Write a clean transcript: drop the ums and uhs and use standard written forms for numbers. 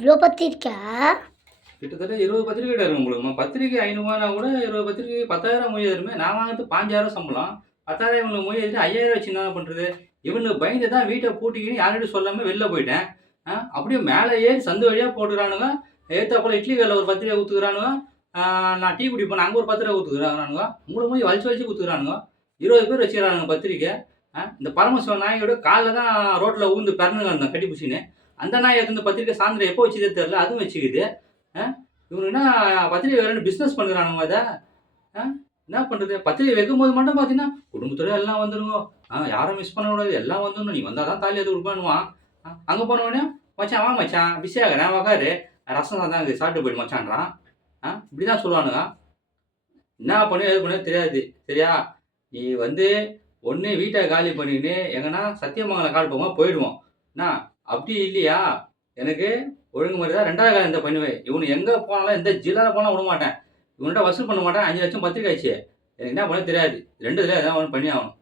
இவ்வளோ பத்திரிக்கா? கிட்டத்தட்ட 20 பத்திரிக்கை இருக்கும் உங்களுக்கு. பத்திரிக்கை 500 கூட 20 பத்திரிக்கை 10,000 மொய் எழுதுமே. நான் வாங்குறது 5,000 சம்பளம். 10,000 இவனுக்கு மொய் எழுதி 5,000 வச்சு என்ன பண்றது? இவனுக்கு பயந்து தான் வீட்ட பூட்டிக்கின்னு யார்கிட்டயும் சொல்லாம வெளில போயிட்டேன். அப்படியே மேல ஏறி சந்து வழியா போட்டுறானுங்க. எதுத்தாப்புல இட்லி கடையில ஒரு பத்திரிக்கை குடுத்துக்கிறானுங்க. நான் டீ குடிப்பேன். அங்க ஒரு பத்திரிக்கை குடுத்துக்கிறானுங்க. மூடி வலிச்சு வலிச்சு குடுத்துக்கிறானுங்க. 20 பேர் வச்சுக்கிறானுங்க பத்திரிக்கை. இந்த பரமசிவன் நாயோட கால்ல தான் ரோட்ல உழுந்து பெரண்டு கிடந்தேன் கட்டி புடிச்சுன்னு. அந்த நாய் எடுத்து இந்த பத்திரிக்கை சாயந்தரம் எப்போ வச்சதே தெரியல. அதுவும் வச்சுக்குது. இவனுங்க என்ன பத்திரிக்கை வேறன்னு பிசினஸ் பண்ணுறானுங்க அத. அ என்ன பண்றது? பத்திரிக்கை வைக்கும்போது மட்டும் பார்த்தீங்கன்னா, குடும்பத்தோட எல்லாம் வந்துருங்கோ. யாரும் மிஸ் பண்ணக்கூடாது. எல்லாம் வந்துரணும். நீ வந்தா தான் தாலி எடுத்து குடுப்பேன்னுவான். அங்க போன உடனே, "மச்சான் வா மச்சான். பிஸியா இருக்கிறேன் உட்காரு. ரசம் சாதம் இருக்குது சாப்பிட்டு போயிடு மச்சான்றான்." இப்படிதான் சொல்லுவானுங்க. என்ன பண்ணுவ ஏது பண்ணுவ தெரியாது. சரியா? நீ வந்து ஒண்ணு வீட்ட காலி பண்ணிக்கின்னு எங்கன்னா சத்தியமங்கலம் கால் பக்கமா போயிடுவோம். என்ன? அப்படி இல்லையா, எனக்கு ஒழுங்கு மாரி தான் 2வது கல்யாணத்த பண்ணுவேன். இவனு எங்க போனாலும் எந்த ஜில்லால போனாலும் விடமாட்டேன். இவன்கிட்ட வசூல் பண்ண மாட்டேன். 5,00,000 பத்திரிக்கை ஆச்சு. எனக்கு என்ன பண்ண தெரியாது. 2 எதாவது ஒண்ணு பண்ணியே ஆகணும்.